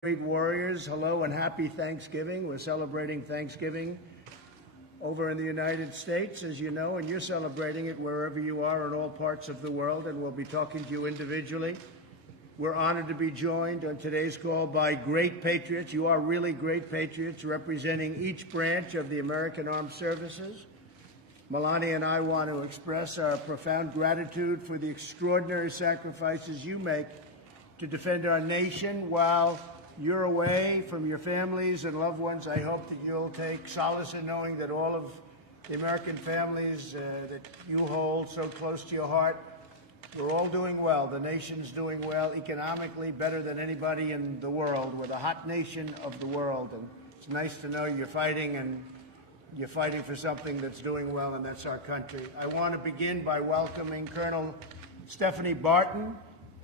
Great warriors, hello and happy Thanksgiving. We're celebrating Thanksgiving over in the United States, as you know, and you're celebrating it wherever you are in all parts of the world, and we'll be talking to you individually. We're honored to be joined on today's call by great patriots. You are really great patriots representing each branch of the American Armed Services. Melania and I want to express our profound gratitude for the extraordinary sacrifices you make to defend our nation while you're away from your families and loved ones. I hope that you'll take solace in knowing that all of the American families that you hold so close to your heart, we're all doing well. The nation's doing well economically, better than anybody in the world. We're the hot nation of the world, and it's nice to know you're fighting, and you're fighting for something that's doing well, and that's our country. I want to begin by welcoming Colonel Stephanie Barton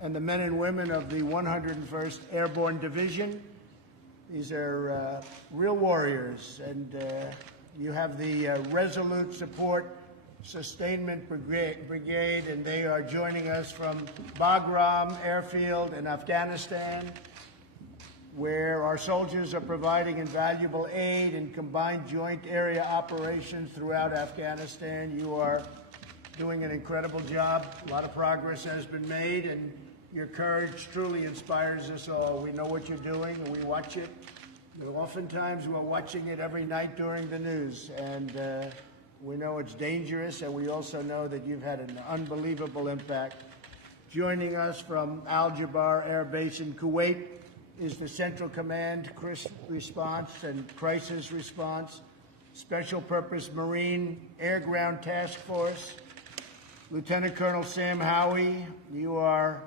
and the men and women of the 101st Airborne Division. These are real warriors, and you have the Resolute Support Sustainment Brigade, and they are joining us from Bagram Airfield in Afghanistan, where our soldiers are providing invaluable aid in combined joint area operations throughout Afghanistan. You are doing an incredible job. A lot of progress has been made, and your courage truly inspires us all. We know what you're doing, and we watch it. Oftentimes, we're watching it every night during the news, and we know it's dangerous, and we also know that you've had an unbelievable impact. Joining us from Al-Jabar Air Base in Kuwait is the Central Command Response and Crisis Response Special Purpose Marine Air Ground Task Force. Lieutenant Colonel Sam Howie, you are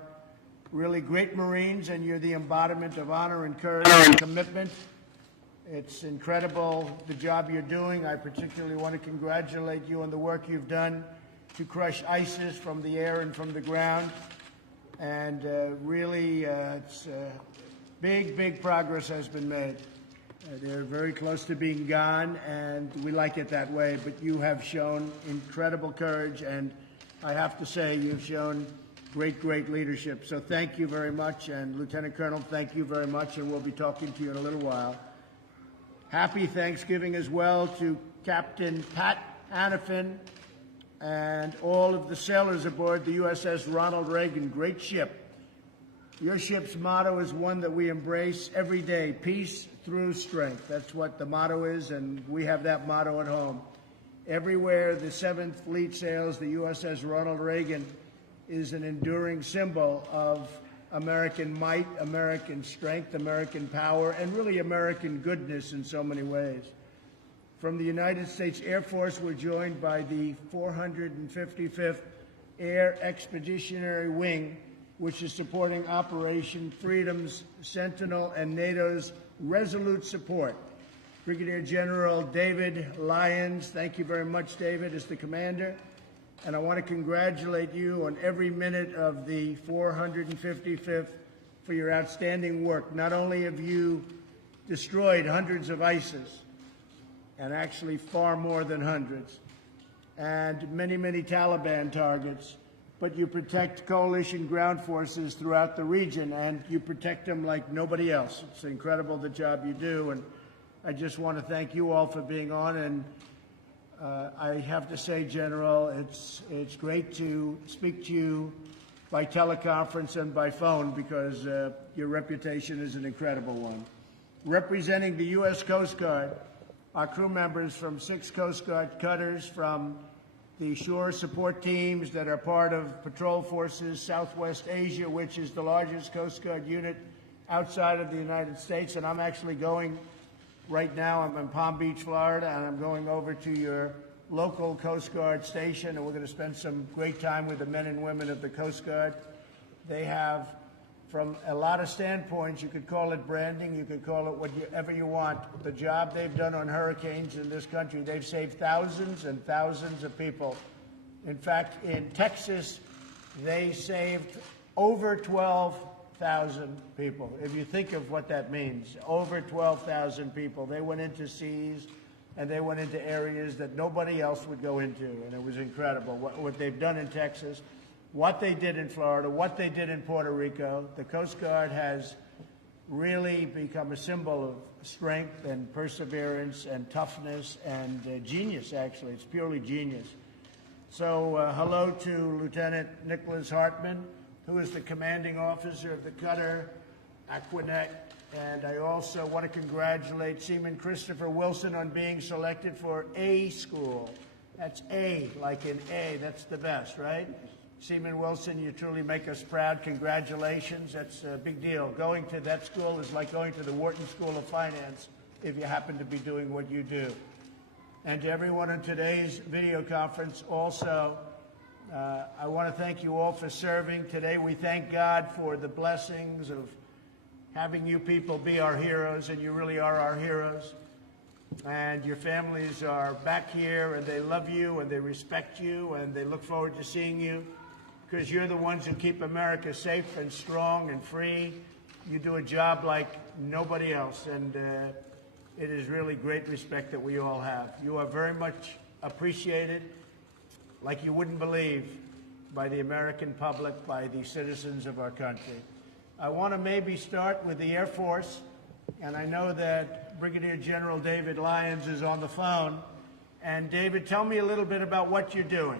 really great Marines, and you're the embodiment of honor and courage and commitment. It's incredible the job you're doing. I particularly want to congratulate you on the work you've done to crush ISIS from the air and from the ground. And really, big progress has been made. They're very close to being gone, and we like it that way. But you have shown incredible courage, and I have to say you've shown great leadership. So thank you very much. And Lieutenant Colonel, thank you very much, and we'll be talking to you in a little while. Happy Thanksgiving as well to Captain Pat Hannafin and all of the sailors aboard the USS Ronald Reagan. Great ship. Your ship's motto is one that we embrace every day: peace through strength. That's what the motto is, and we have that motto at home. Everywhere the 7th Fleet sails, the USS Ronald Reagan is an enduring symbol of American might, American strength, American power, and really American goodness in so many ways. From the United States Air Force, we're joined by the 455th Air Expeditionary Wing, which is supporting Operation Freedom's Sentinel and NATO's Resolute Support. Brigadier General David Lyons, thank you very much, David, as the commander. And I want to congratulate you on every minute of the 455th for your outstanding work. Not only have you destroyed hundreds of ISIS, and actually far more than hundreds, and many Taliban targets, but you protect coalition ground forces throughout the region, and you protect them like nobody else. It's incredible the job you do, and I just want to thank you all for being on. And I have to say, General, it's great to speak to you by teleconference and by phone, because your reputation is an incredible one. Representing the U.S. Coast Guard, our crew members from 6 Coast Guard cutters, from the shore support teams that are part of Patrol Forces Southwest Asia, which is the largest Coast Guard unit outside of the United States. And I'm actually going right now. I'm in Palm Beach, Florida, and I'm going over to your local Coast Guard station, and we're going to spend some great time with the men and women of the Coast Guard. They have, from a lot of standpoints, you could call it branding, you could call it whatever you want, the job they've done on hurricanes in this country. They've saved thousands and thousands of people. In fact, in Texas, they saved over 12,000 people. If you think of what that means, over 12,000 people. They went into seas, and they went into areas that nobody else would go into, and it was incredible what they've done in Texas. what they did in Florida, what they did in Puerto Rico. The Coast Guard has really become a symbol of strength and perseverance and toughness and genius, actually. It's purely genius. So hello to Lieutenant Nicholas Hartman, who is the commanding officer of the cutter Aquanet. And I also want to congratulate Seaman Christopher Wilson on being selected for A school. That's A, like in A. That's the best, right? Seaman Wilson, you truly make us proud. Congratulations. That's a big deal. Going to that school is like going to the Wharton School of Finance if you happen to be doing what you do. And to everyone in today's video conference also, I want to thank you all for serving. Today we thank God for the blessings of having you people be our heroes, and you really are our heroes. And your families are back here, and they love you, and they respect you, and they look forward to seeing you, because you're the ones who keep America safe and strong and free. You do a job like nobody else, and it is really great respect that we all have. You are very much appreciated, like you wouldn't believe, by the American public, by the citizens of our country. I want to maybe start with the Air Force, and I know that Brigadier General David Lyons is on the phone. And David, tell me a little bit about what you're doing.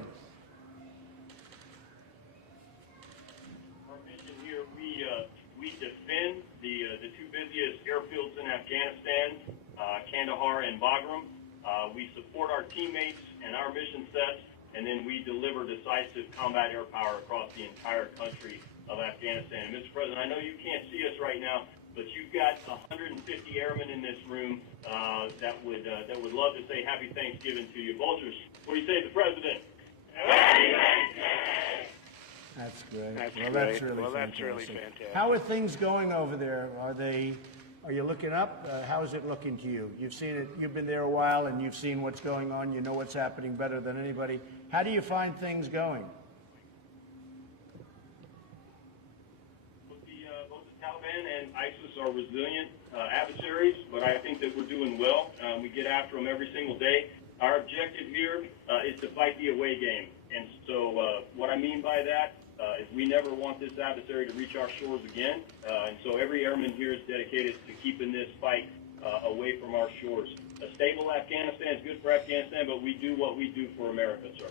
Our mission here, we defend the two busiest airfields in Afghanistan, Kandahar and Bagram. We support our teammates and our mission sets, and then we deliver decisive combat air power across the entire country of Afghanistan. And Mr. President, I know you can't see us right now, but you've got 150 airmen in this room that would love to say Happy Thanksgiving to you. Vultures, what do you say to the President? Happy Thanksgiving! That's great. That's really fantastic. How are things going over there? Are you looking up? How is it looking to you? You've seen it. You've been there a while, and you've seen what's going on. You know what's happening better than anybody. How do you find things going? Both the Taliban and ISIS are resilient adversaries, but I think that we're doing well. We get after them every single day. Our objective here is to fight the away game. And so what I mean by that is we never want this adversary to reach our shores again. And so every airman here is dedicated to keeping this fight away from our shores. A stable Afghanistan is good for Afghanistan, but we do what we do for America, sir.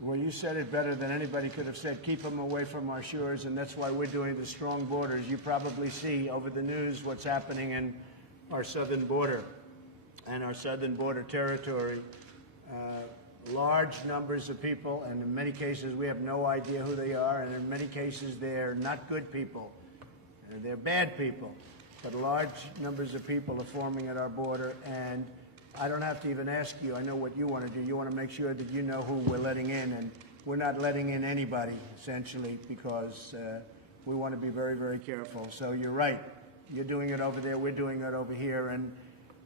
Well, you said it better than anybody could have said. Keep them away from our shores, and that's why we're doing the strong borders. You probably see over the news what's happening in our southern border and our southern border territory. Large numbers of people, and in many cases we have no idea who they are, and in many cases they're not good people. They're bad people. But large numbers of people are forming at our border, and I don't have to even ask you. I know what you want to do. You want to make sure that you know who we're letting in, and we're not letting in anybody, essentially, because we want to be very, very careful. So you're right. You're doing it over there. We're doing it over here. And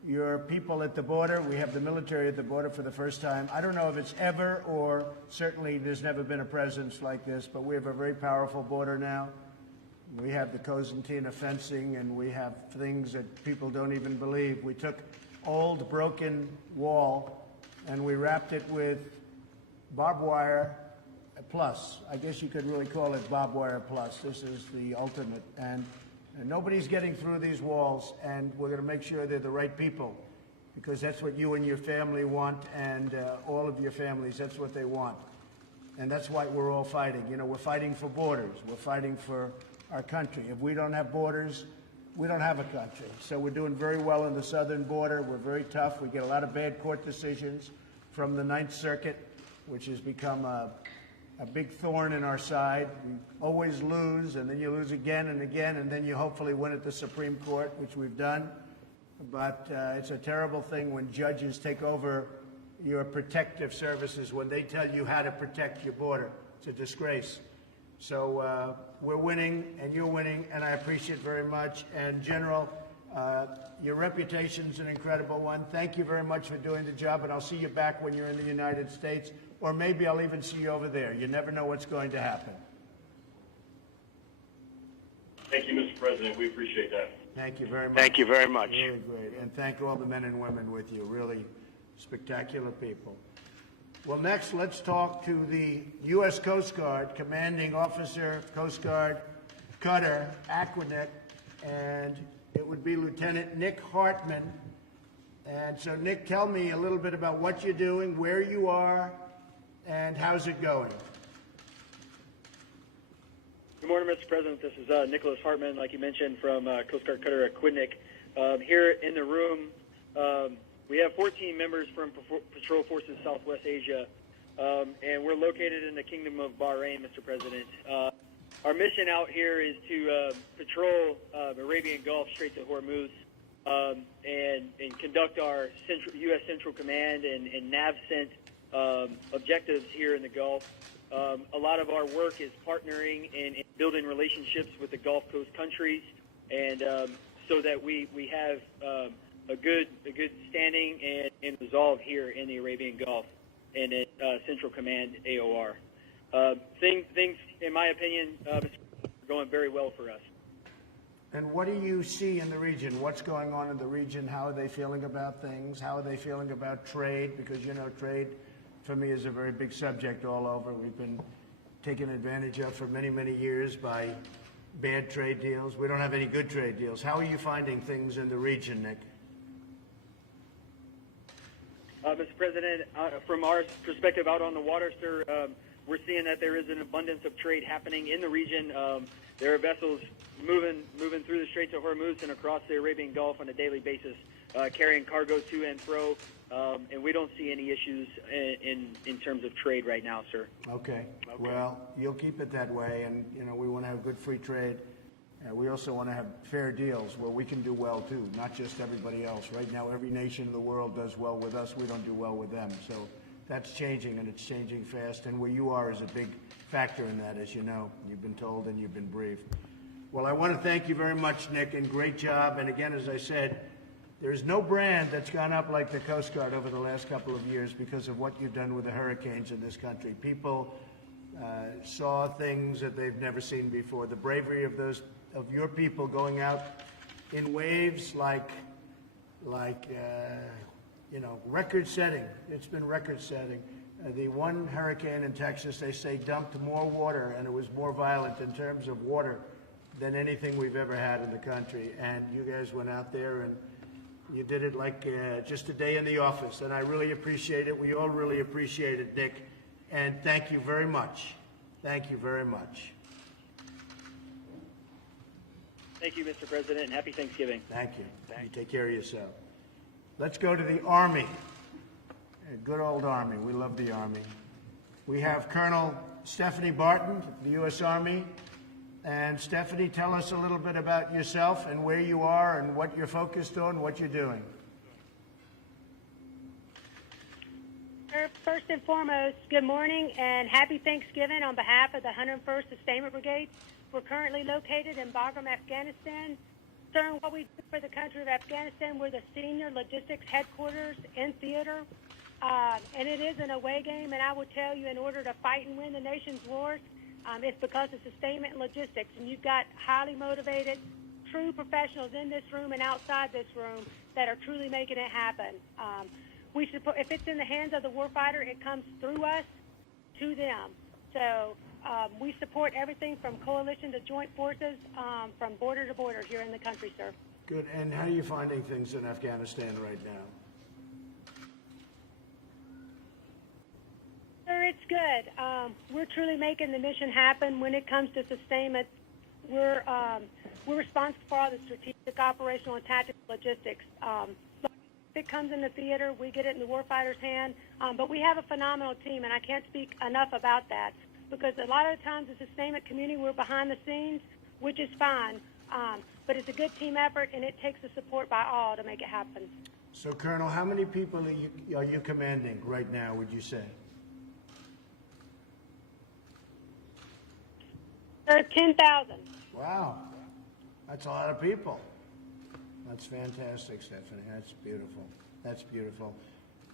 your people at the border, we have the military at the border for the first time. I don't know if it's ever, or certainly there's never been a presence like this, but we have a very powerful border now. We have the Cosentina fencing, and we have things that people don't even believe. We took old broken wall and we wrapped it with barbed wire plus. I guess you could really call it barbed wire plus. This is the ultimate. And nobody's getting through these walls, and we're going to make sure they're the right people, because that's what you and your family want, and all of your families, that's what they want. And that's why we're all fighting. You know, we're fighting for borders. We're fighting for our country. If we don't have borders, we don't have a country. So we're doing very well in the southern border. We're very tough. We get a lot of bad court decisions from the Ninth Circuit, which has become a big thorn in our side. We always lose, and then you lose again and again, and then you hopefully win at the Supreme Court, which we've done. But it's a terrible thing when judges take over your protective services, when they tell you how to protect your border. It's a disgrace. So we're winning, and you're winning, and I appreciate it very much. And General, your reputation's an incredible one. Thank you very much for doing the job, and I'll see you back when you're in the United States, or maybe I'll even see you over there. You never know what's going to happen. Thank you, Mr. President. We appreciate that. Thank you very much. Thank you very much. Really great. And thank all the men and women with you. Really spectacular people. Well, next, let's talk to the U.S. Coast Guard Commanding Officer, Coast Guard Cutter, Aquanet, and it would be Lieutenant Nick Hartman. And so, Nick, tell me a little bit about what you're doing, where you are, and how's it going? Good morning, Mr. President. This is Nicholas Hartman, like you mentioned, from Coast Guard Cutter Aquidneck. Here in the room, we have 14 members from Patrol Forces Southwest Asia, and we're located in the Kingdom of Bahrain, Mr. President. Our mission out here is to patrol Arabian Gulf straight to Hormuz and conduct our U.S. Central Command and NAVCENT objectives here in the Gulf. A lot of our work is partnering and building relationships with the Gulf Coast countries, and so that we have a good standing and resolve here in the Arabian Gulf and at Central Command AOR. Things, in my opinion, are going very well for us. And what do you see in the region? What's going on in the region? How are they feeling about things? How are they feeling about trade? Because, you know, trade for me is a very big subject all over. We've been taken advantage of for many, many years by bad trade deals. We don't have any good trade deals. How are you finding things in the region, Nick? Mr. President, from our perspective out on the water, sir, we're seeing that there is an abundance of trade happening in the region. There are vessels moving through the Straits of Hormuz and across the Arabian Gulf on a daily basis, carrying cargo to and fro, and we don't see any issues in terms of trade right now, sir. Okay. Well, you'll keep it that way, and you know we want to have good free trade. We also want to have fair deals where we can do well too, not just everybody else. Right now, every nation in the world does well with us. We don't do well with them. So that's changing, and it's changing fast. And where you are is a big factor in that, as you know. You've been told and you've been briefed. Well, I want to thank you very much, Nick, and great job. And again, as I said, there's no brand that's gone up like the Coast Guard over the last couple of years because of what you've done with the hurricanes in this country. People saw things that they've never seen before. The bravery of your people going out in waves like you know, record-setting. It's been record-setting. The one hurricane in Texas, they say, dumped more water, and it was more violent in terms of water than anything we've ever had in the country. And you guys went out there and you did it like just a day in the office, and I really appreciate it. We all really appreciate it, Nick. And thank you very much. Thank you very much. Thank you, Mr. President, and happy Thanksgiving. Thank you. You take care of yourself. Let's go to the Army. Good old Army. We love the Army. We have Colonel Stephanie Barton, the U.S. Army. And Stephanie, tell us a little bit about yourself and where you are and what you're focused on, what you're doing. First and foremost, good morning and happy Thanksgiving on behalf of the 101st Sustainment Brigade. We're currently located in Bagram, Afghanistan. Serving what we do for the country of Afghanistan, we're the senior logistics headquarters in theater. And it is an away game, and I will tell you, in order to fight and win the nation's wars, it's because of sustainment and logistics. And you've got highly motivated, true professionals in this room and outside this room that are truly making it happen. We support, if it's in the hands of the warfighter, it comes through us to them. So we support everything from coalition to joint forces, from border to border here in the country, sir. Good. And how are you finding things in Afghanistan right now? Sir, it's good. We're truly making the mission happen. When it comes to sustainment, we're responsible for all the strategic, operational, and tactical logistics. If it comes in the theater, we get it in the warfighter's hand. But we have a phenomenal team, and I can't speak enough about that, because a lot of the times the sustainment community, we're behind the scenes, which is fine. But it's a good team effort, and it takes the support by all to make it happen. So, Colonel, how many people are you commanding right now, would you say? 10,000. Wow. That's a lot of people. That's fantastic, Stephanie. That's beautiful. That's beautiful.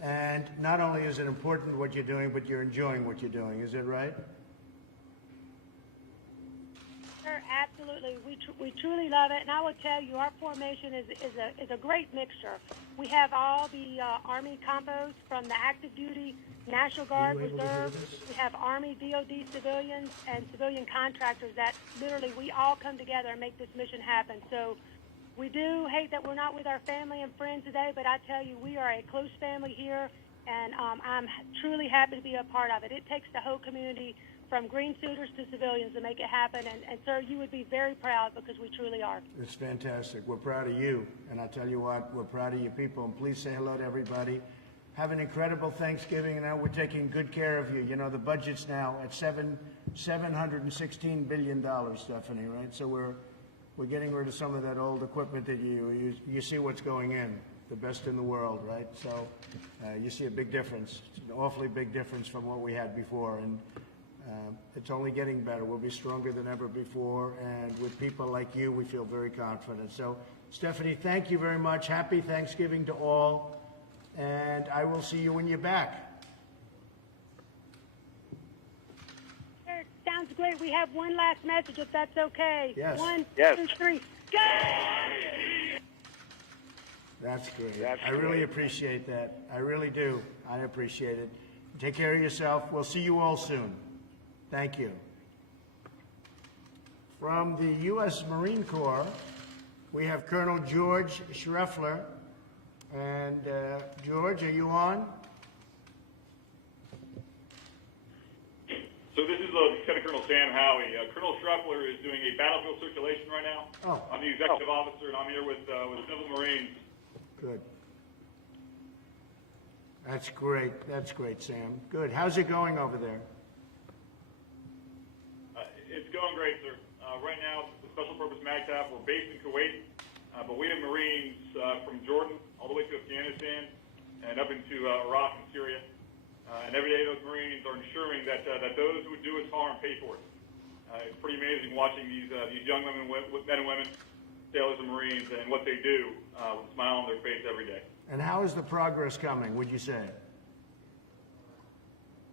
And not only is it important what you're doing, but you're enjoying what you're doing. Is it right? Sir, absolutely. We truly love it. And I will tell you, our formation is a great mixture. We have all the Army combos from the active duty, National Guard, Reserve. We have Army, DOD civilians, and civilian contractors that literally we all come together and make this mission happen. So We do hate that we're not with our family and friends today, but I tell you, we are a close family here, and I'm truly happy to be a part of it. It takes the whole community, from green suiters to civilians, to make it happen, and sir, you would be very proud because we truly are. It's fantastic. We're proud of you, and I tell you what, we're proud of you people, and please say hello to everybody. Have an incredible Thanksgiving, and now we're taking good care of you. You know, the budget's now at $716 billion, Stephanie, right? So we're getting rid of some of that old equipment that you see what's going in, the best in the world, right? So you see a big difference, an awfully big difference from what we had before, and it's only getting better. We'll be stronger than ever before, and with people like you, we feel very confident. So, Stephanie, thank you very much. Happy Thanksgiving to all, and I will see you when you're back. Sounds great. We have one last message, if that's okay. Yes. One, Yes. 2, 3, go! That's great. That's I really great. appreciate that. I really do. I appreciate it. Take care of yourself. We'll see you all soon. Thank you. From the U.S. Marine Corps, we have Colonel George Schreffler. And George, are you on? So this is Lieutenant Colonel Sam Howie. Colonel Schreffler is doing a battlefield circulation right now. Oh. I'm the executive officer, and I'm here with Civil Marines. Good. That's great. That's great, Sam. Good. How's it going over there? It's going great, sir. Right now, the Special Purpose MAGTF, we're based in Kuwait, but we have Marines from Jordan all the way to Afghanistan and up into Iraq and Syria. And every day those Marines are ensuring that those who would do us harm pay for it. It's pretty amazing watching these young men and women, sailors and Marines, and what they do with a smile on their face every day. And how is the progress coming, would you say?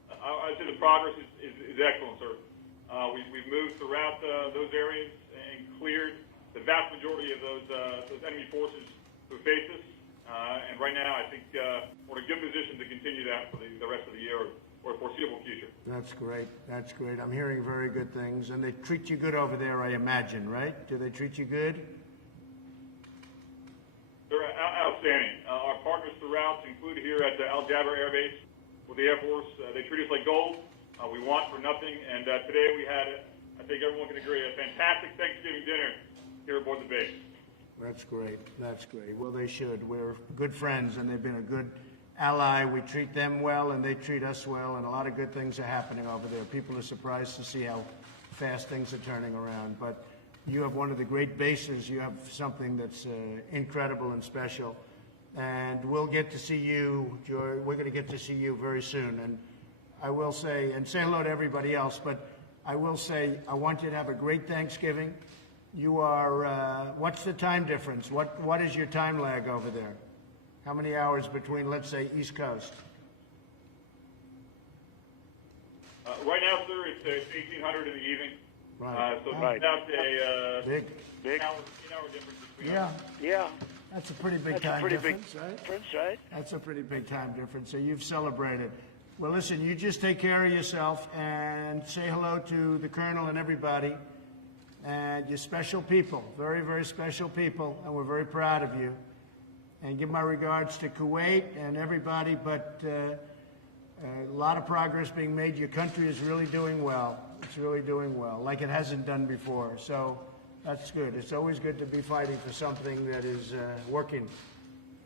I'd say the progress is excellent, sir. We've moved throughout those areas and cleared the vast majority of those enemy forces who face us. And right now, I think we're in a good position to continue that for the rest of the year or foreseeable future. That's great. That's great. I'm hearing very good things. And they treat you good over there, I imagine, right? Do they treat you good? They're outstanding. Our partners throughout, included here at Al Jaber Air Base with the Air Force, they treat us like gold. We want for nothing. And today we had, I think everyone can agree, a fantastic Thanksgiving dinner here aboard the base. That's great. That's great. Well, they should. We're good friends, and they've been a good ally. We treat them well, and they treat us well, and a lot of good things are happening over there. People are surprised to see how fast things are turning around. But you have one of the great bases. You have something that's incredible and special. And we'll get to see you, George. We're going to get to see you very soon. And I will say, and say hello to everybody else, but I will say I want you to have a great Thanksgiving. You are, what's the time difference? What is your time lag over there? How many hours between, let's say, East Coast? Right now, sir, it's 1800 in the evening. Right. So Right. it's about a Big. 10-hour difference between Yeah, us. Yeah. that's a pretty big That's time a pretty big difference, right? difference, right? That's a pretty big time difference. So you've celebrated. Well, listen, you just take care of yourself and say hello to the Colonel and everybody. And you're special people, very, very special people, and we're very proud of you. And give my regards to Kuwait and everybody, but a lot of progress being made. Your country is really doing well. It's really doing well, like it hasn't done before. So that's good. It's always good to be fighting for something that is working.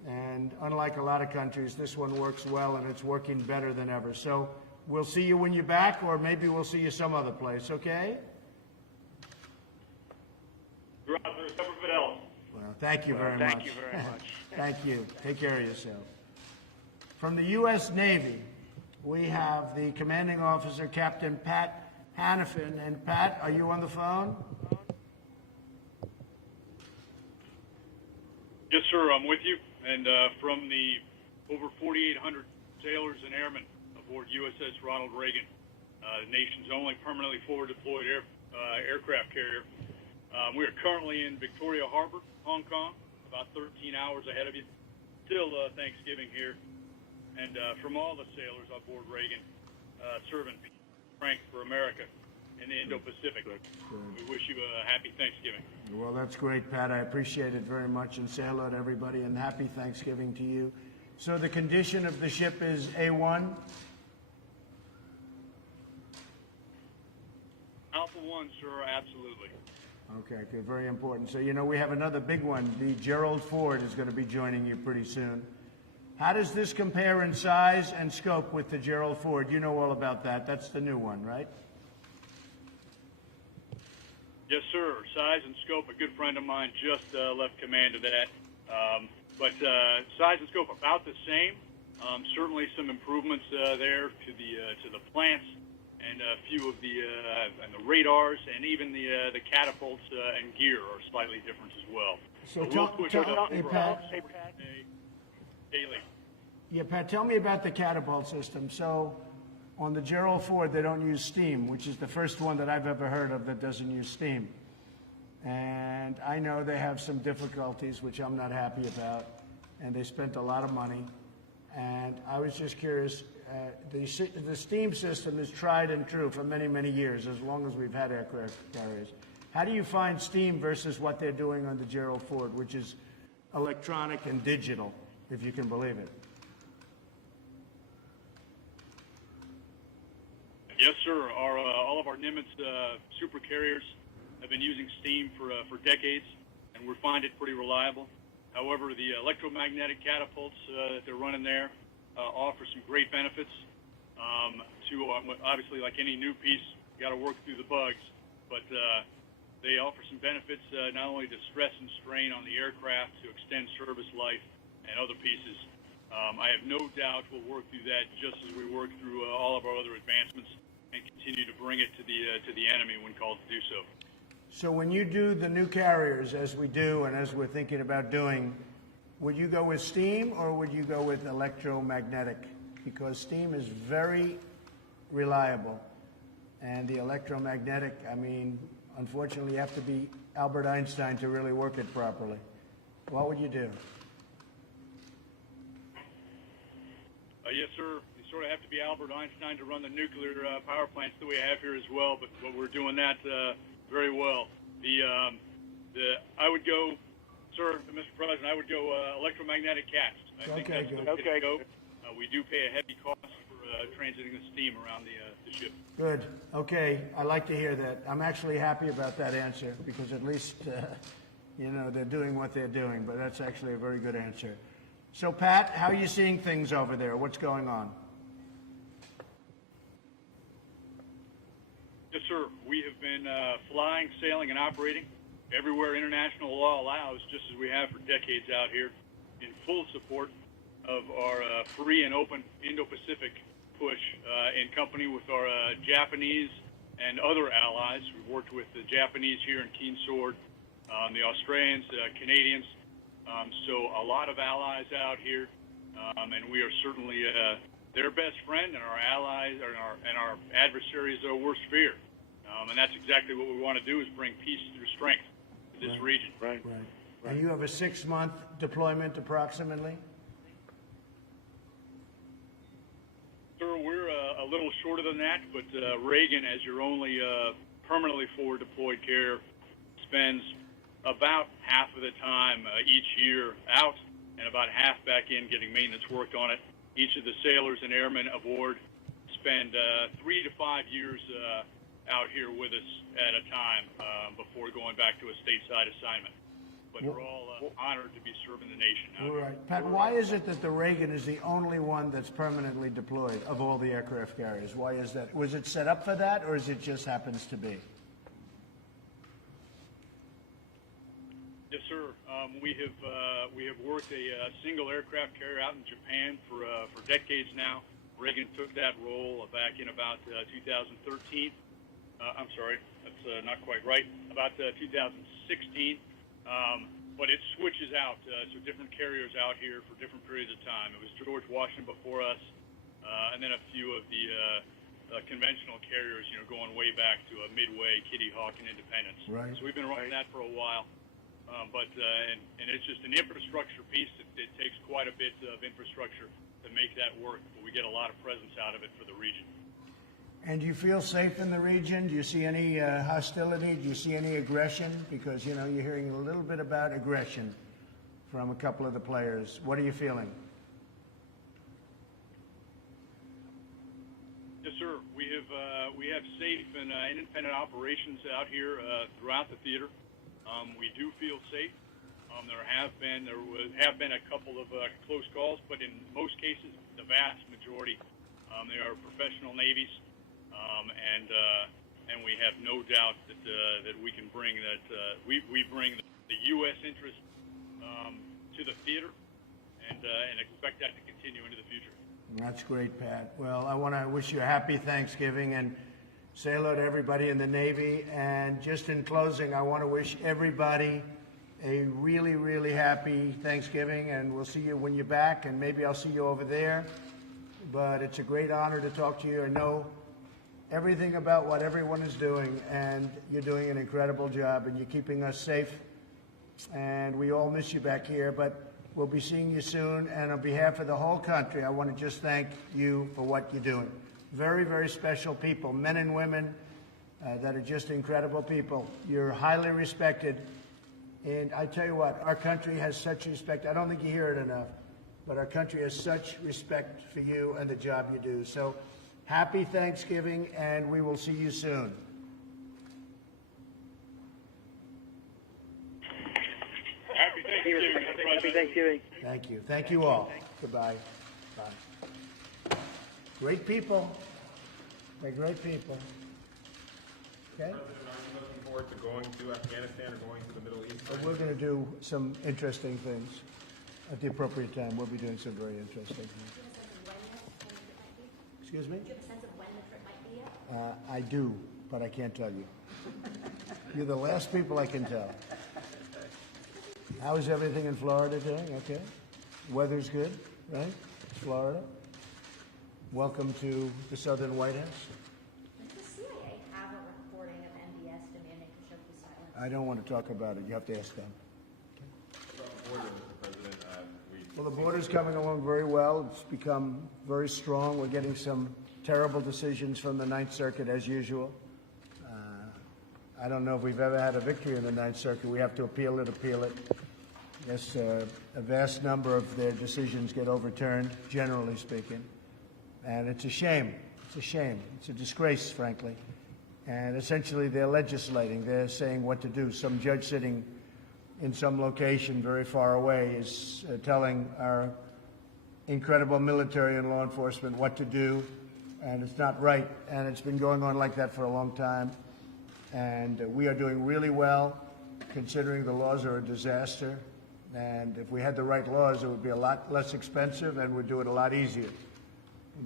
And unlike a lot of countries, this one works well, and it's working better than ever. So we'll see you when you're back, or maybe we'll see you some other place, okay? You're out there, Semper Fidelis. Well, thank you very much. Thank you very much. Thank you. Take care of yourself. From the U.S. Navy, we have the commanding officer, Captain Pat Hannafin. And Pat, are you on the phone? Yes, sir, I'm with you. And from the over 4,800 sailors and airmen aboard USS Ronald Reagan, the nation's only permanently forward-deployed aircraft carrier, we are currently in Victoria Harbor, Hong Kong, about 13 hours ahead of you. Still Thanksgiving here. And from all the sailors aboard Reagan, serving strength for America in the Indo-Pacific, we wish you a happy Thanksgiving. Well, that's great, Pat. I appreciate it very much, and say hello to everybody, and happy Thanksgiving to you. So the condition of the ship is A1? Alpha 1, sir, absolutely. Okay, good, very important. So, you know, we have another big one. The Gerald Ford is going to be joining you pretty soon. How does this compare in size and scope with the Gerald Ford? You know all about that. That's the new one, right? Yes, sir. Size and scope, a good friend of mine just left command of that. But size and scope about the same. Certainly some improvements there to the plants and a few of the radars, and even the catapults and gear are slightly different as well. So But we'll push it up hey, for Pat. daily. Yeah, Pat, tell me about the catapult system. So on the Gerald Ford, they don't use steam, which is the first one that I've ever heard of that doesn't use steam. And I know they have some difficulties, which I'm not happy about, and they spent a lot of money. And I was just curious, the steam system is tried and true for many, many years, as long as we've had aircraft carriers. How do you find steam versus what they're doing on the Gerald Ford, which is electronic and digital, if you can believe it? Yes, sir. All of our Nimitz super carriers have been using steam for decades, and we find it pretty reliable. However, the electromagnetic catapults that they're running there offer some great benefits. Obviously, like any new piece, you got to work through the bugs, but they offer some benefits not only to stress and strain on the aircraft to extend service life and other pieces. I have no doubt we'll work through that just as we work through all of our other advancements and continue to bring it to the enemy when called to do so. So when you do the new carriers, as we do and as we're thinking about doing, would you go with steam or would you go with electromagnetic? Because steam is very reliable, and the electromagnetic, I mean, unfortunately you have to be Albert Einstein to really work it properly. What would you do? Yes, sir. You sort of have to be Albert Einstein to run the nuclear power plants that we have here as well, but we're doing that very well. I would go, sir, Mr. President, I would go electromagnetic cats. I think that's the way to go. We do pay a heavy cost for transiting the steam around the ship. Good. Okay. I like to hear that. I'm actually happy about that answer because at least, you know, they're doing what they're doing, but that's actually a very good answer. So, Pat, how are you seeing things over there? What's going on? Yes, sir. We have been flying, sailing, and operating everywhere international law allows, just as we have for decades out here, in full support of our free and open Indo-Pacific push in company with our Japanese and other allies. We've worked with the Japanese here in Keen Sword, the Australians, Canadians, so a lot of allies out here, and we are certainly their best friend and our allies and our adversaries' worst fear. And that's exactly what we want to do, is bring peace through strength to this region. Right. And you have a 6-month deployment approximately? Sir, we're a little shorter than that, but Reagan, as your only permanently forward deployed carrier, spends about half of the time each year out and about half back in getting maintenance work on it. Each of the sailors and airmen aboard spend 3 to 5 years out here with us at a time before going back to a stateside assignment. But we're all honored to be serving the nation out here. Right. Pat, why is it that the Reagan is the only one that's permanently deployed of all the aircraft carriers? Why is that? Was it set up for that, or is it just happens to be? Yes, sir. We have worked a single aircraft carrier out in Japan for decades now. Reagan took that role back in about 2013. I'm sorry, that's not quite right. About 2016. But it switches out, so different carriers out here for different periods of time. It was George Washington before us, and then a few of the conventional carriers, you know, going way back to Midway, Kitty Hawk, and Independence. Right. So we've been running that for a while. But it's just an infrastructure piece. It takes quite a bit of infrastructure to make that work, but we get a lot of presence out of it for the region. And do you feel safe in the region? Do you see any hostility? Do you see any aggression? Because, you know, you're hearing a little bit about aggression from a couple of the players. What are you feeling? Yes, sir. We have safe and independent operations out here throughout the theater. We do feel safe. There have been a couple of close calls, but in most cases, the vast majority, they are professional navies, and we have no doubt that we can bring we bring the U.S. interest to the theater, and expect that to continue into the future. That's great, Pat. Well, I want to wish you a happy Thanksgiving and say hello to everybody in the Navy. And just in closing, I want to wish everybody a really, really happy Thanksgiving, and we'll see you when you're back, and maybe I'll see you over there. But it's a great honor to talk to you and know everything about what everyone is doing, and you're doing an incredible job, and you're keeping us safe, and we all miss you back here, but we'll be seeing you soon, and on behalf of the whole country, I want to just thank you for what you're doing. Very, very special people, men and women that are just incredible people. You're highly respected. And I tell you what, our country has such respect. I don't think you hear it enough, but our country has such respect for you and the job you do. So happy Thanksgiving, and we will see you soon. Happy Thanksgiving. Happy Thanksgiving. Thank you. Thank you all. Goodbye. Bye. Great people. They're great people. Okay? President, are you looking forward to going to Afghanistan or going to the Middle East? But we're going to do some interesting things at the appropriate time. We'll be doing some very interesting things. Excuse me? Do you have a sense of when the trip might be yet? I do, but I can't tell you. You're the last people I can tell. How is everything in Florida doing? Okay. Weather's good, right? It's Florida. Welcome to the Southern White House. Does the CIA have a recording of MBS demanding Khashoggi's silence? I don't want to talk about it. You have to ask them. About the border, Mr. President, Well, the border's coming along very well. It's become very strong. We're getting some terrible decisions from the Ninth Circuit, as usual. I don't know if we've ever had a victory in the Ninth Circuit. We have to appeal it. Yes, a vast number of their decisions get overturned, generally speaking. And it's a shame. It's a shame. It's a disgrace, frankly. And essentially, they're legislating. They're saying what to do. Some judge sitting in some location very far away is telling our incredible military and law enforcement what to do, and it's not right. And it's been going on like that for a long time. And we are doing really well, considering the laws are a disaster. And if we had the right laws, it would be a lot less expensive and would do it a lot easier.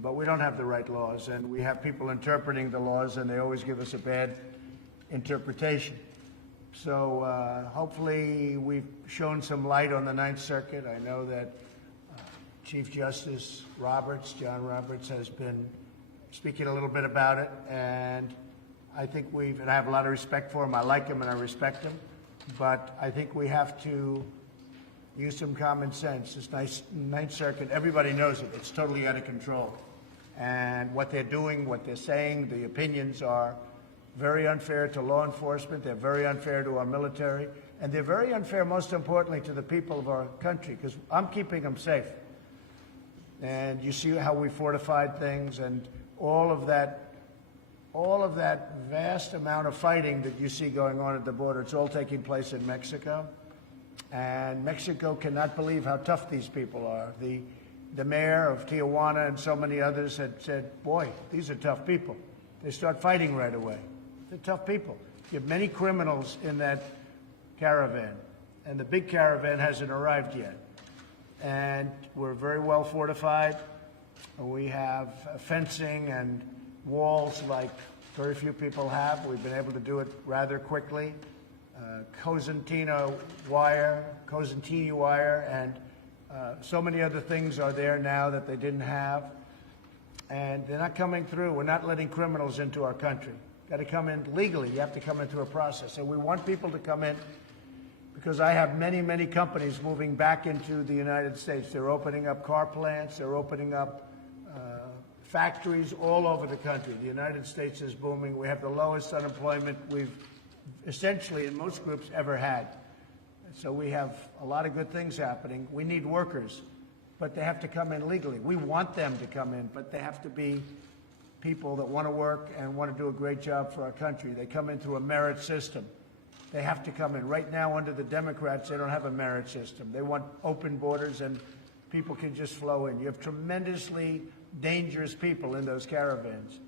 But we don't have the right laws, and we have people interpreting the laws, and they always give us a bad interpretation. So hopefully we've shown some light on the Ninth Circuit. I know that Chief Justice Roberts, John Roberts, has been speaking a little bit about it, and I think and I have a lot of respect for him. I like him and I respect him, but I think we have to use some common sense. This Ninth Circuit, everybody knows it. It's totally out of control. And what they're doing, what they're saying, the opinions are very unfair to law enforcement. They're very unfair to our military. And they're very unfair, most importantly, to the people of our country, because I'm keeping them safe. And you see how we fortified things, and all of that vast amount of fighting that you see going on at the border, it's all taking place in Mexico. And Mexico cannot believe how tough these people are. The mayor of Tijuana and so many others had said, boy, these are tough people. They start fighting right away. They're tough people. You have many criminals in that caravan, and the big caravan hasn't arrived yet. And we're very well fortified. We have fencing and walls like very few people have. We've been able to do it rather quickly. Cosentino wire, and so many other things are there now that they didn't have. And they're not coming through. We're not letting criminals into our country. Got to come in legally. You have to come in through a process. So we want people to come in because I have many, many companies moving back into the United States. They're opening up car plants. They're opening up factories all over the country. The United States is booming. We have the lowest unemployment we've essentially in most groups ever had. So we have a lot of good things happening. We need workers, but they have to come in legally. We want them to come in, but they have to be people that want to work and want to do a great job for our country. They come in through a merit system. They have to come in. Right now, under the Democrats, they don't have a merit system. They want open borders and people can just flow in. You have tremendously dangerous people in those caravans.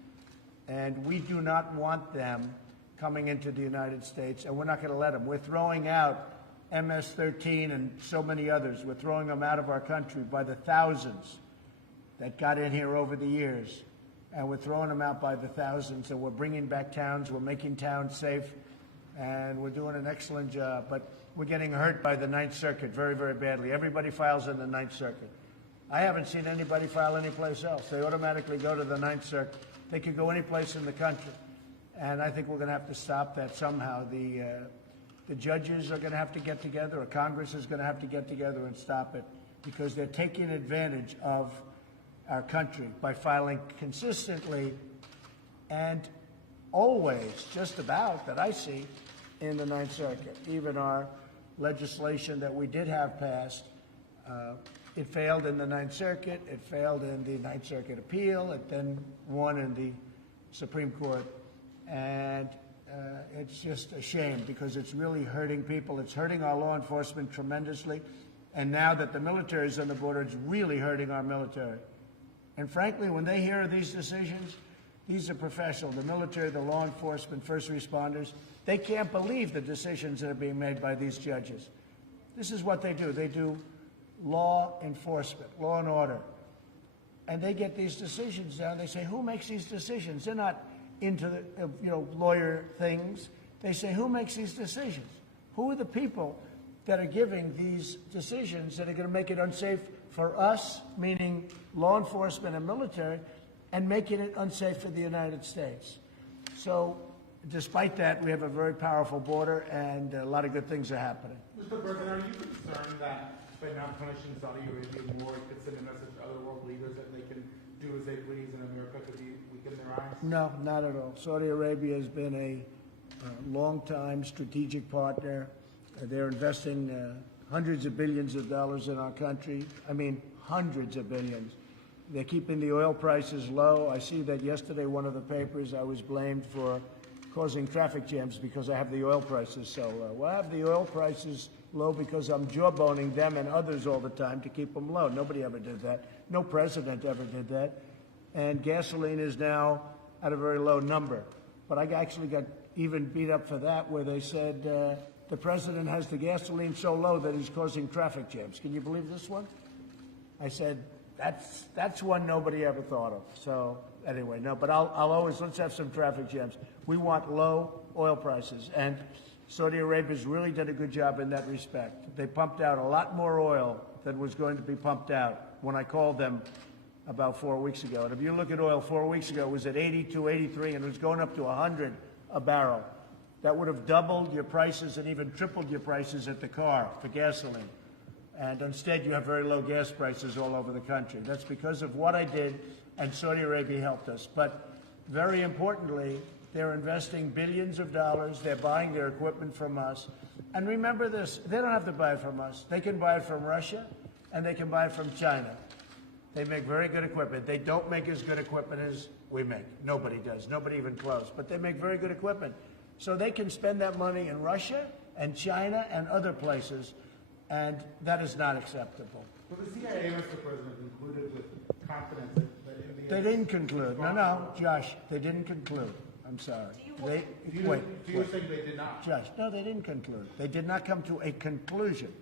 And we do not want them coming into the United States, and we're not going to let them. We're throwing out MS-13 and so many others. We're throwing them out of our country by the thousands that got in here over the years. And we're throwing them out by the thousands, and we're bringing back towns. We're making towns safe, and we're doing an excellent job. But we're getting hurt by the Ninth Circuit very, very badly. Everybody files in the Ninth Circuit. I haven't seen anybody file anyplace else. They automatically go to the Ninth Circuit. They could go any place in the country. And I think we're going to have to stop that somehow. The judges are going to have to get together, or Congress is going to have to get together and stop it, because they're taking advantage of our country by filing consistently and always, just about, that I see, in the Ninth Circuit. Even our legislation that we did have passed, it failed in the Ninth Circuit, it failed in the Ninth Circuit appeal, it then won in the Supreme Court. And it's just a shame, because it's really hurting people. It's hurting our law enforcement tremendously. And now that the military is on the border, it's really hurting our military. And frankly, when they hear of these decisions, these are professionals, the military, the law enforcement, first responders. They can't believe the decisions that are being made by these judges. This is what they do. They do law enforcement, law and order. And they get these decisions down. They say, who makes these decisions? They're not into the lawyer things. They say, who makes these decisions? Who are the people that are giving these decisions that are going to make it unsafe for us, meaning law enforcement and military, and making it unsafe for the United States? So despite that, we have a very powerful border, and a lot of good things are happening. Mr. Bergen, are you concerned that by not punishing Saudi Arabia more, it could send a message to other world leaders that they can do as they please and America could be weak in their eyes? No, not at all. Saudi Arabia has been a long-time strategic partner. They're investing hundreds of billions of dollars in our country. I mean, hundreds of billions. They're keeping the oil prices low. I see that yesterday, one of the papers, I was blamed for causing traffic jams because I have the oil prices so low. Well, I have the oil prices low because I'm jawboning them and others all the time to keep them low. Nobody ever did that. No president ever did that. And gasoline is now at a very low number. But I actually got even beat up for that, where they said the president has the gasoline so low that he's causing traffic jams. Can you believe this one? I said, that's one nobody ever thought of. So anyway, no, but I'll always, let's have some traffic jams. We want low oil prices, and Saudi Arabia's really done a good job in that respect. They pumped out a lot more oil than was going to be pumped out when I called them about 4 weeks ago. And if you look at oil 4 weeks ago, it was at 82, 83, and it was going up to 100 a barrel. That would have doubled your prices and even tripled your prices at the car for gasoline. And instead, you have very low gas prices all over the country. That's because of what I did, and Saudi Arabia helped us. But very importantly, they're investing billions of dollars. They're buying their equipment from us. And remember this, they don't have to buy it from us. They can buy it from Russia, and they can buy it from China. They make very good equipment. They don't make as good equipment as we make. Nobody does, nobody even close. But they make very good equipment. So they can spend that money in Russia and China and other places, and that is not acceptable. Well, the CIA, Mr. President, concluded with confidence that India... They didn't conclude. No, Josh, they didn't conclude. I'm sorry. Do you think they did not? Josh, no, they didn't conclude. They did not come to a conclusion.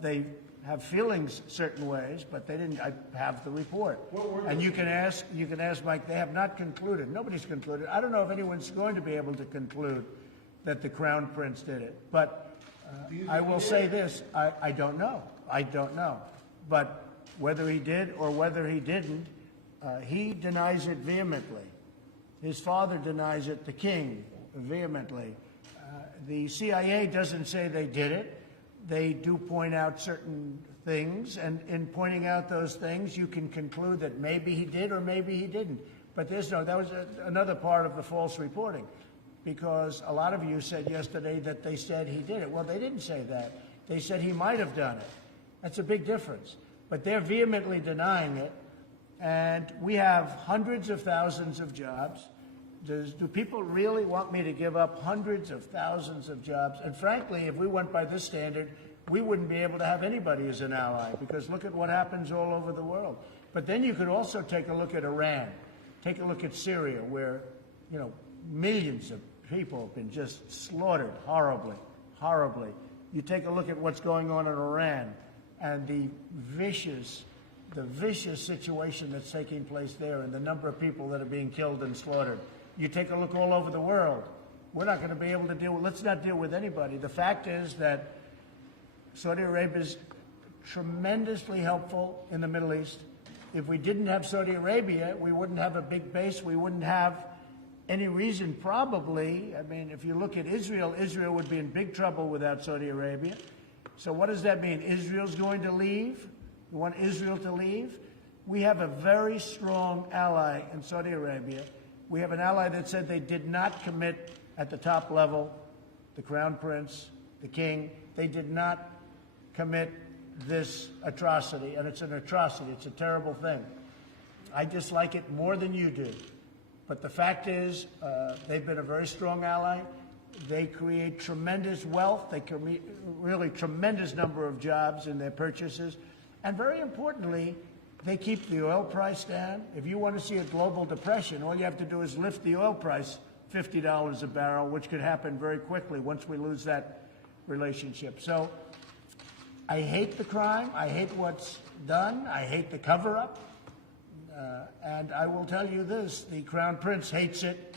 They have feelings certain ways, but they didn't have the report. And you can ask Mike, they have not concluded. Nobody's concluded. I don't know if anyone's going to be able to conclude that the Crown Prince did it. But I will say this, I don't know. I don't know. But whether he did or whether he didn't, he denies it vehemently. His father denies it, the king, vehemently. The CIA doesn't say they did it. They do point out certain things, and in pointing out those things, you can conclude that maybe he did or maybe he didn't. But that was another part of the false reporting, because a lot of you said yesterday that they said he did it. Well, they didn't say that. They said he might have done it. That's a big difference. But they're vehemently denying it, and we have hundreds of thousands of jobs. Do people really want me to give up hundreds of thousands of jobs? And frankly, if we went by this standard, we wouldn't be able to have anybody as an ally, because look at what happens all over the world. But then you could also take a look at Iran. Take a look at Syria, where, millions of people have been just slaughtered horribly, horribly. You take a look at what's going on in Iran and the vicious situation that's taking place there and the number of people that are being killed and slaughtered. You take a look all over the world. We're not going to be able to let's not deal with anybody. The fact is that Saudi Arabia is tremendously helpful in the Middle East. If we didn't have Saudi Arabia, we wouldn't have a big base. We wouldn't have any reason, probably. I mean, if you look at Israel, Israel would be in big trouble without Saudi Arabia. So what does that mean? Israel's going to leave? You want Israel to leave? We have a very strong ally in Saudi Arabia. We have an ally that said they did not commit at the top level, the Crown Prince, the King. They did not commit this atrocity, and it's an atrocity. It's a terrible thing. I dislike it more than you do. But the fact is, they've been a very strong ally. They create tremendous wealth. They create really tremendous number of jobs in their purchases. And very importantly, they keep the oil price down. If you want to see a global depression, all you have to do is lift the oil price $50 a barrel, which could happen very quickly once we lose that relationship. So I hate the crime. I hate what's done. I hate the cover-up. And I will tell you this, the Crown Prince hates it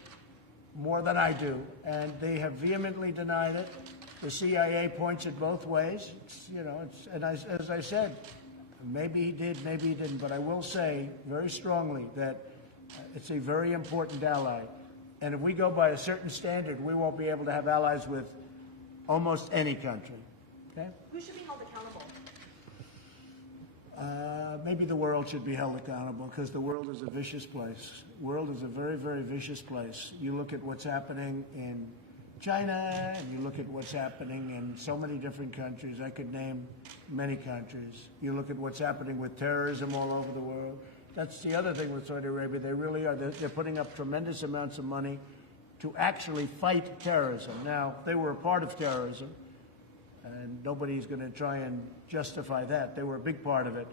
more than I do, and they have vehemently denied it. The CIA points it both ways. As I said, maybe he did, maybe he didn't, but I will say very strongly that it's a very important ally. And if we go by a certain standard, we won't be able to have allies with almost any country. Okay? Who should be held accountable? Maybe the world should be held accountable, because the world is a vicious place. The world is a very, very vicious place. You look at what's happening in China, and you look at what's happening in so many different countries. I could name many countries. You look at what's happening with terrorism all over the world. That's the other thing with Saudi Arabia. They really are. They're putting up tremendous amounts of money to actually fight terrorism. Now, they were a part of terrorism, and nobody's going to try and justify that. They were a big part of it.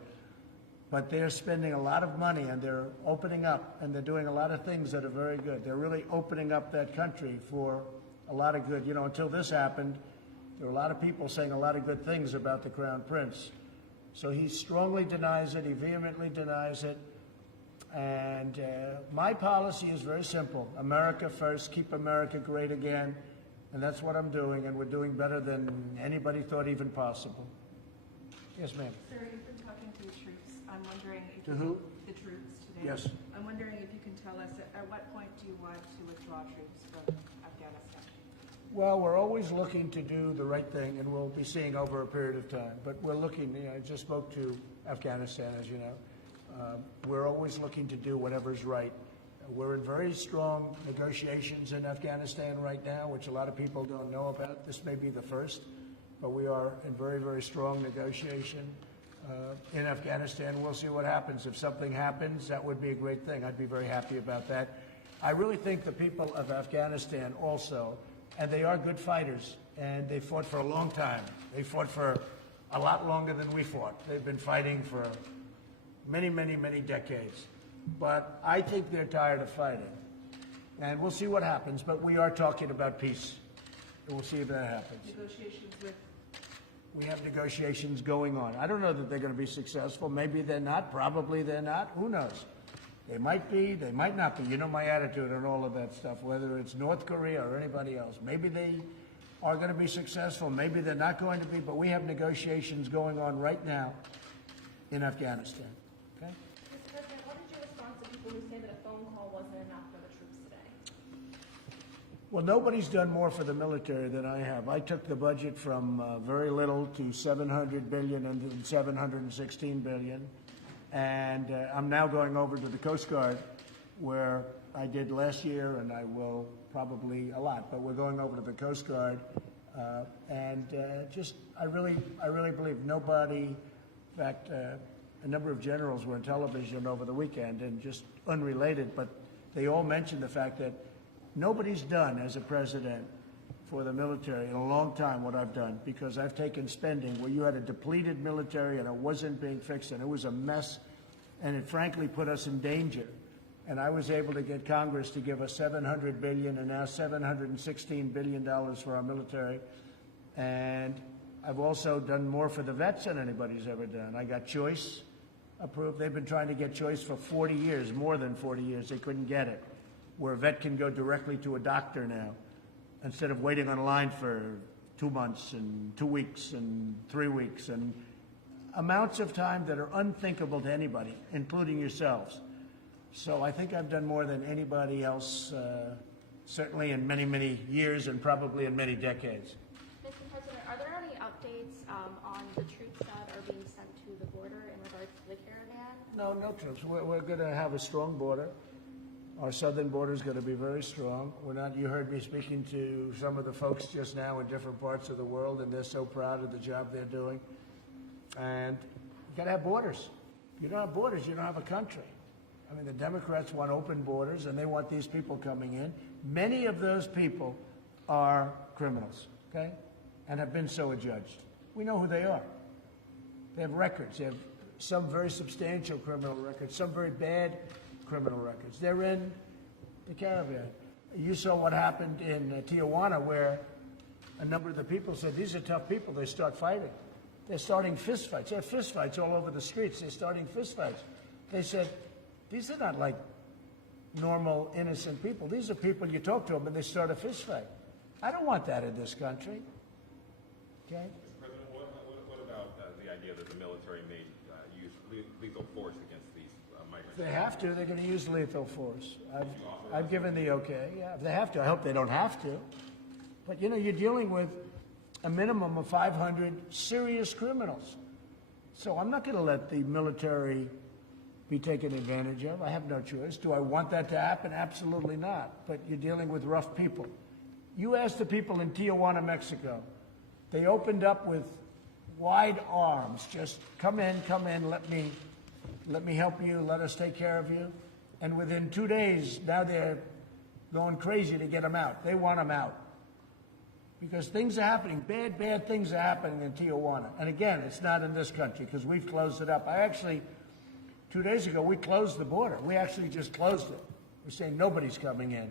But they're spending a lot of money, and they're opening up, and they're doing a lot of things that are very good. They're really opening up that country for a lot of good. Until this happened, there were a lot of people saying a lot of good things about the Crown Prince. So he strongly denies it. He vehemently denies it. And my policy is very simple. America first. Keep America great again. And that's what I'm doing, and we're doing better than anybody thought even possible. Yes, ma'am. Sir, you've been talking to the troops. I'm wondering if To who? The troops today. Yes. I'm wondering if you can tell us at what point do you want to withdraw troops from Afghanistan? Well, we're always looking to do the right thing, and we'll be seeing over a period of time. But we're looking, I just spoke to Afghanistan, as you know. We're always looking to do whatever's right. We're in very strong negotiations in Afghanistan right now, which a lot of people don't know about. This may be the first, but we are in very, very strong negotiation in Afghanistan. We'll see what happens. If something happens, that would be a great thing. I'd be very happy about that. I really think the people of Afghanistan also, and they are good fighters, and they fought for a long time. They fought for a lot longer than we fought. They've been fighting for many, many, many decades. But I think they're tired of fighting. And we'll see what happens, but we are talking about peace. And we'll see if that happens. Negotiations with? We have negotiations going on. I don't know that they're going to be successful. Maybe they're not. Probably they're not. Who knows? They might be. They might not be. You know my attitude on all of that stuff, whether it's North Korea or anybody else. Maybe they are going to be successful. Maybe they're not going to be. But we have negotiations going on right now in Afghanistan. Okay? Mr. President, what is your response to people who say that a phone call wasn't enough for the troops today? Well, nobody's done more for the military than I have. I took the budget from very little to 700 billion and then 716 billion. And I'm now going over to the Coast Guard, where I did last year, and I will probably a lot, but we're going over to the Coast Guard. I really believe nobody, in fact, a number of generals were on television over the weekend, and just unrelated, but they all mentioned the fact that nobody's done as a president for the military in a long time what I've done, because I've taken spending where you had a depleted military and it wasn't being fixed and it was a mess, and it frankly put us in danger. And I was able to get Congress to give us $700 billion and now $716 billion for our military. And I've also done more for the vets than anybody's ever done. I got choice approved. They've been trying to get choice for 40 years, more than 40 years. They couldn't get it. Where a vet can go directly to a doctor now, instead of waiting on line for 2 months and 2 weeks and 3 weeks, and amounts of time that are unthinkable to anybody, including yourselves. So I think I've done more than anybody else, certainly in many, many years and probably in many decades. Mr. President, are there any updates on the troops that are being sent to the border in regards to the caravan? No, no troops. We're going to have a strong border. Our southern border is going to be very strong. You heard me speaking to some of the folks just now in different parts of the world, and they're so proud of the job they're doing. And you got to have borders. If you don't have borders, you don't have a country. I mean, the Democrats want open borders, and they want these people coming in. Many of those people are criminals, okay, and have been so adjudged. We know who they are. They have records. They have some very substantial criminal records, some very bad criminal records. They're in the caravan. You saw what happened in Tijuana, where a number of the people said, these are tough people. They start fighting. They're starting fistfights. They have fistfights all over the streets. They're starting fistfights. They said, these are not like normal, innocent people. These are people, you talk to them and they start a fistfight. I don't want that in this country. Okay? Mr. President, what about the idea that the military may use lethal force against these migrants? If they have to, they're going to use lethal force. I've given the okay. Yeah, if they have to. I hope they don't have to. But, you're dealing with a minimum of 500 serious criminals. So I'm not going to let the military be taken advantage of. I have no choice. Do I want that to happen? Absolutely not. But you're dealing with rough people. You ask the people in Tijuana, Mexico. They opened up with wide arms. Just come in, let me help you, let us take care of you. And within 2 days, now they're going crazy to get them out. They want them out. Because things are happening, bad things are happening in Tijuana. And again, it's not in this country because we've closed it up. 2 days ago, we closed the border. We actually just closed it. We're saying nobody's coming in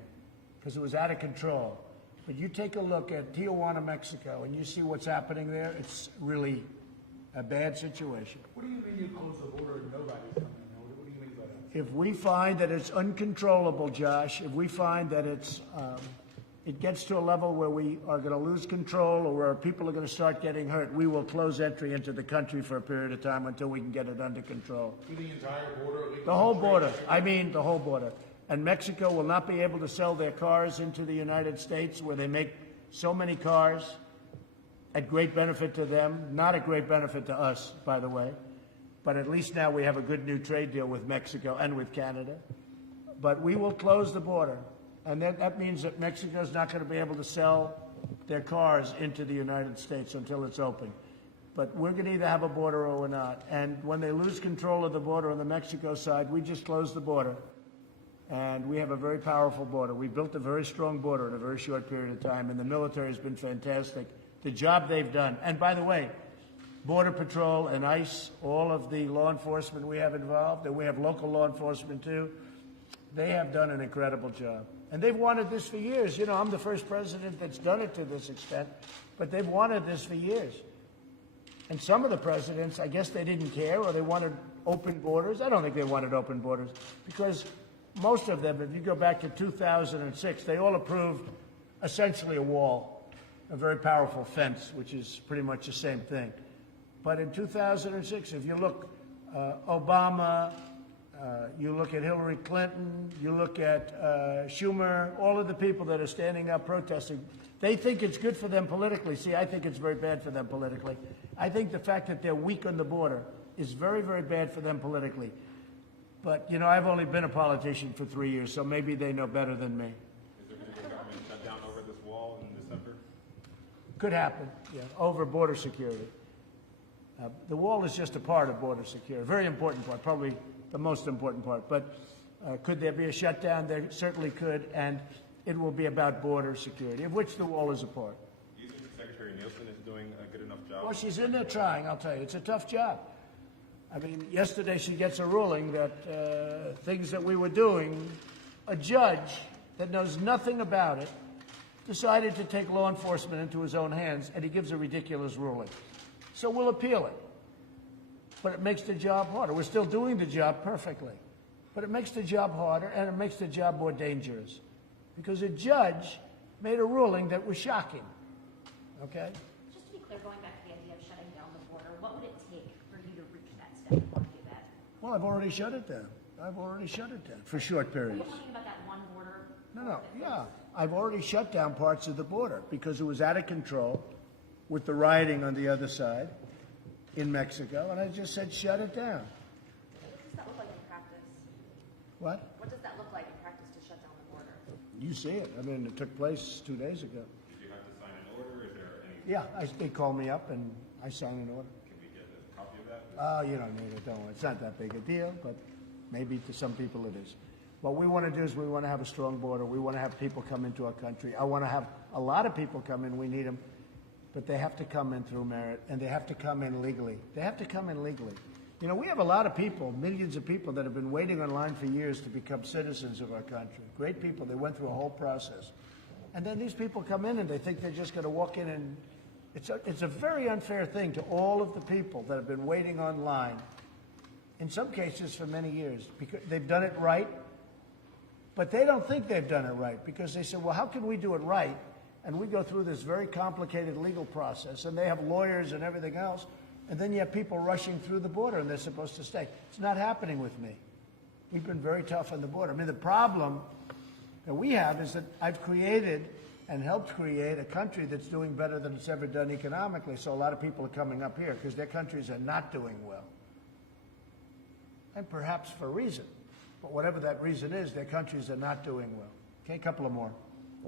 because it was out of control. But you take a look at Tijuana, Mexico, and you see what's happening there. It's really a bad situation. What do you mean you close the border and nobody's coming in? What do you mean by that? If we find that it's uncontrollable, Josh, if we find that it gets to a level where we are going to lose control or where people are going to start getting hurt, we will close entry into the country for a period of time until we can get it under control. To the entire border? The whole border. I mean the whole border. And Mexico will not be able to sell their cars into the United States, where they make so many cars at great benefit to them, not a great benefit to us, by the way. But at least now we have a good new trade deal with Mexico and with Canada. But we will close the border. And that means that Mexico's not going to be able to sell their cars into the United States until it's open. But we're going to either have a border or we're not. And when they lose control of the border on the Mexico side, we just close the border. And we have a very powerful border. We built a very strong border in a very short period of time, and the military has been fantastic. The job they've done. And by the way, Border Patrol and ICE, all of the law enforcement we have involved, and we have local law enforcement too, they have done an incredible job. And they've wanted this for years. I'm the first president that's done it to this extent, but they've wanted this for years. And some of the presidents, I guess they didn't care, or they wanted open borders. I don't think they wanted open borders, because most of them, if you go back to 2006, they all approved essentially a wall, a very powerful fence, which is pretty much the same thing. But in 2006, if you look, Obama, You look at Hillary Clinton, you look at Schumer, all of the people that are standing up protesting. They think it's good for them politically. See, I think it's very bad for them politically. I think the fact that they're weak on the border is very, very bad for them politically. But, you know, I've only been a politician for 3 years, so maybe they know better than me. Is there going to be a government shutdown over this wall in December? Could happen, yeah, over border security. The wall is just a part of border security, a very important part, probably the most important part. But could there be a shutdown? There certainly could, and it will be about border security, of which the wall is a part. Do you think Secretary Nielsen is doing a good enough job? Well, she's in there trying, I'll tell you. It's a tough job. I mean, yesterday she gets a ruling that things that we were doing, a judge that knows nothing about it decided to take law enforcement into his own hands, and he gives a ridiculous ruling. So we'll appeal it. But it makes the job harder. We're still doing the job perfectly. But it makes the job harder, and it makes the job more dangerous. Because a judge made a ruling that was shocking. Okay? Just to be clear, going back to the idea of shutting down the border, what would it take for you to reach that step and want to do that? Well, I've already shut it down. I've already shut it down for short Are you periods. talking about that one border? No, yeah. I've already shut down parts of the border because it was out of control with the rioting on the other side in Mexico, and I just said shut it down. What does that look like in practice? What? What does that look like in practice to shut down the border? You see it. I mean, it took place 2 days ago. Did you have to sign an order? Is there any? Yeah, they called me up and I signed an order. Can we get a copy of that? Oh, you don't need it, don't worry. It's not that big a deal, but maybe to some people it is. What we want to do is we want to have a strong border. We want to have people come into our country. I want to have a lot of people come in. We need them. But they have to come in through merit, and they have to come in legally. They have to come in legally. You know, we have a lot of people, millions of people that have been waiting online for years to become citizens of our country. Great people. They went through a whole process. And then these people come in and they think they're just going to walk in and it's a very unfair thing to all of the people that have been waiting online, in some cases for many years, because they've done it right, but they don't think they've done it right because they say, well, how can we do it right? And we go through this very complicated legal process, and they have lawyers and everything else, and then you have people rushing through the border, and they're supposed to stay. It's not happening with me. We've been very tough on the border. I mean, the problem that we have is that I've created and helped create a country that's doing better than it's ever done economically, so a lot of people are coming up here because their countries are not doing well. And perhaps for a reason. But whatever that reason is, their countries are not doing well. Okay, a couple of more.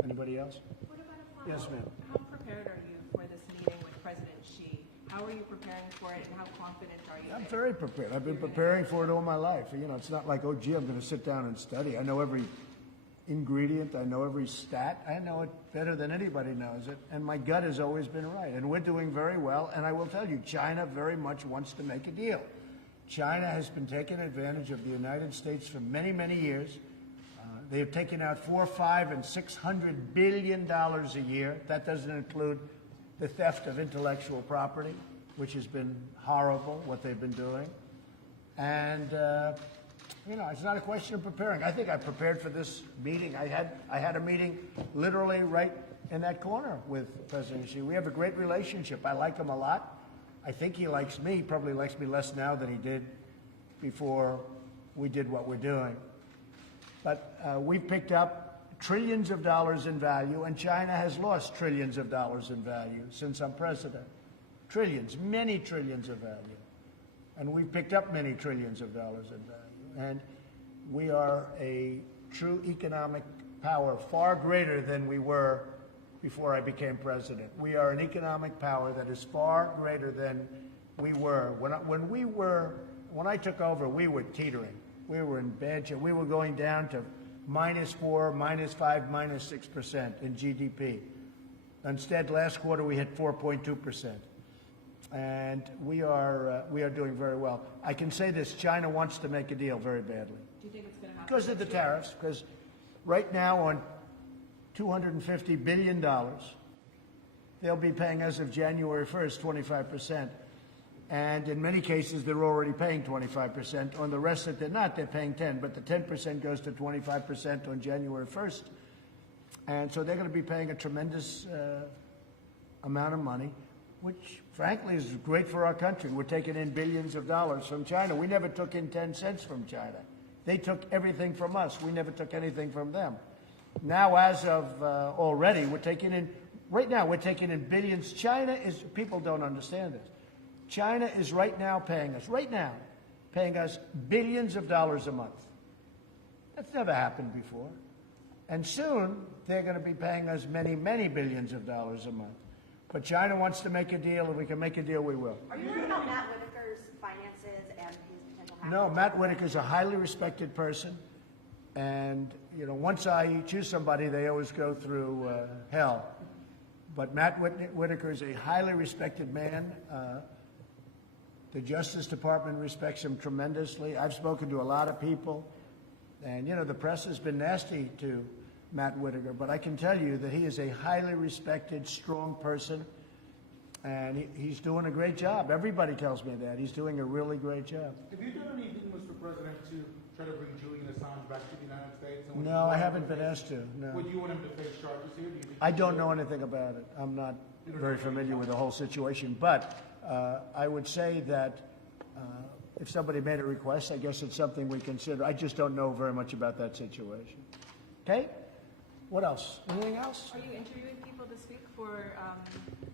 Anybody else? What about a follow-up? Yes, ma'am. How prepared are you for this meeting with President Xi? How are you preparing for it, and how confident are you? I'm very prepared. I've been preparing for it all my life. You know, it's not like, oh, gee, I'm going to sit down and study. I know every ingredient. I know every stat. I know it better than anybody knows it. And my gut has always been right. And we're doing very well. And I will tell you, China very much wants to make a deal. China has been taking advantage of the United States for many, many years. They have taken out $400, $500, and $600 billion a year. That doesn't include the theft of intellectual property, which has been horrible, what they've been doing. And, you know, it's not a question of preparing. I think I prepared for this meeting. I had a meeting literally right in that corner with President Xi. We have a great relationship. I like him a lot. I think he likes me. He probably likes me less now than he did before we did what we're doing. But we've picked up trillions of dollars in value, and China has lost trillions of dollars in value since I'm president. Trillions, many trillions of value. And we've picked up many trillions of dollars in value. And we are a true economic power, far greater than we were before I became president. We are an economic power that is far greater than we were. When I took over, we were teetering. We were in bad shape. We were going down to -4, -5, -6% in GDP. Instead, last quarter we hit 4.2%. And we are doing very well. I can say this, China wants to make a deal very badly. Do you think it's going to happen? Because of the tariffs, because right now on $250 billion, they'll be paying as of January 1st, 25%. And in many cases, they're already paying 25%. On the rest that they're not, they're paying 10%. But the 10% goes to 25% on January 1st. And so they're going to be paying a tremendous amount of money, which, frankly, is great for our country. We're taking in billions of dollars from China. We never took in 10 cents from China. They took everything from us. We never took anything from them. Now, as of already, we're taking in billions. China is, people don't understand this. China is right now paying us billions of dollars a month. That's never happened before. And soon, they're going to be paying us many, many billions of dollars a month. But China wants to make a deal. If we can make a deal, we will. Are you worried about Matt Whitaker's finances and his potential happiness? No, Matt Whitaker's a highly respected person. And, you know, once I choose somebody, they always go through hell. But Matt Whitaker is a highly respected man. The Justice Department respects him tremendously. I've spoken to a lot of people. And, you know, the press has been nasty to Matt Whitaker. But I can tell you that he is a highly respected, strong person. And he's doing a great job. Everybody tells me that. He's doing a really great job. Have you done anything, Mr. President, to try to bring Julian Assange back to the United States? And No, I haven't been asked to, no. Would you want him to face charges here? Do you think I don't know anything about it. I'm not very familiar with the whole situation. But I would say that if somebody made a request, I guess it's something we consider. I just don't know very much about that situation. Okay? What else? Anything else? Are you interviewing people this week for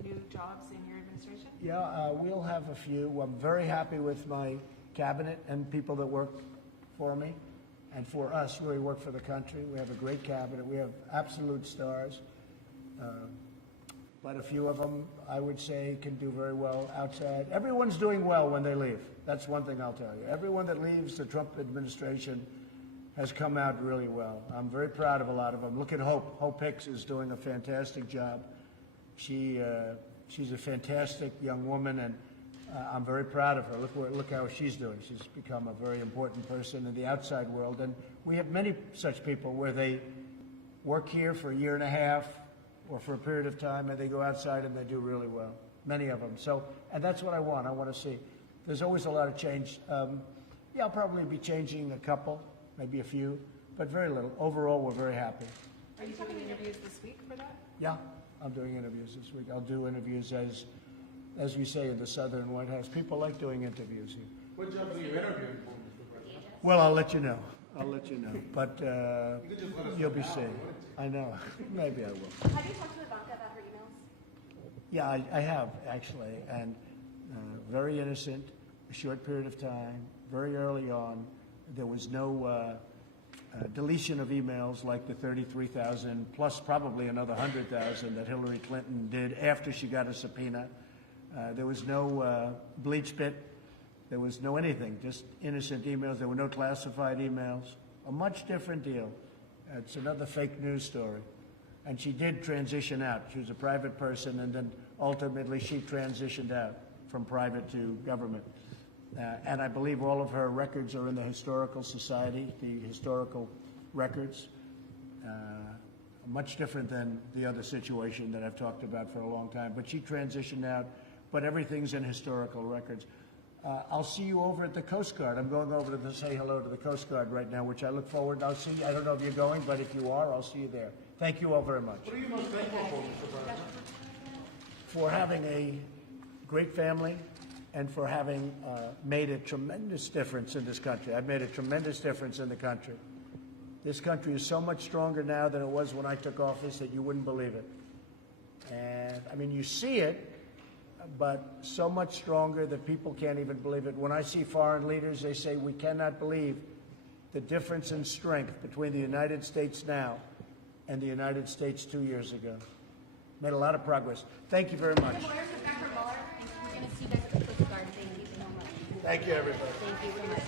new jobs in your administration? Yeah, we'll have a few. I'm very happy with my cabinet and people that work for me and for us, really work for the country. We have a great cabinet. We have absolute stars. But a few of them, I would say, can do very well outside. Everyone's doing well when they leave. That's one thing I'll tell you. Everyone that leaves the Trump administration has come out really well. I'm very proud of a lot of them. Look at Hope. Hope Hicks is doing a fantastic job. She's a fantastic young woman, and I'm very proud of her. Look how she's doing. She's become a very important person in the outside world. And we have many such people where they work here for a year and a half or for a period of time, and they go outside and they do really well. Many of them. So, and that's what I want. I want to see. There's always a lot of change. Yeah, I'll probably be changing a couple, maybe a few, but very little. Overall, we're very happy. Are you doing interviews this week for that? Yeah, I'm doing interviews this week. I'll do interviews as we say in the Southern White House. People like doing interviews here. What jobs are you interviewing for, Mr. President? Well, I'll let you know. But you'll be seeing. I know. Maybe I will. Have you talked to Ivanka about her emails? Yeah, I have, actually. And very innocent, a short period of time, very early on. There was no deletion of emails like the 33,000 plus probably another 100,000 that Hillary Clinton did after she got a subpoena. There was no bleach pit. There was no anything, just innocent emails. There were no classified emails. A much different deal. It's another fake news story. And she did transition out. She was a private person, and then ultimately she transitioned out from private to government. And I believe all of her records are in the Historical Society, the historical records. Much different than the other situation that I've talked about for a long time. But she transitioned out, but everything's in historical records. I'll see you over at the Coast Guard. I'm going over to say hello to the Coast Guard right now, which I look forward to. I'll see you. I don't know if you're going, but if you are, I'll see you there. Thank you all very much. What are you most thankful for, Mr. President? For having a great family and for having made a tremendous difference in this country. I've made a tremendous difference in the country. This country is so much stronger now than it was when I took office that you wouldn't believe it. And, I mean, you see it, but so much stronger that people can't even believe it. When I see foreign leaders, they say, we cannot believe the difference in strength between the United States now and the United States 2 years ago. Made a lot of progress. Thank you very much. The lawyers come back from Mueller, and we're going to see you guys at the Coast Guard. Thank you so much. Thank you, everybody. Thank you so much.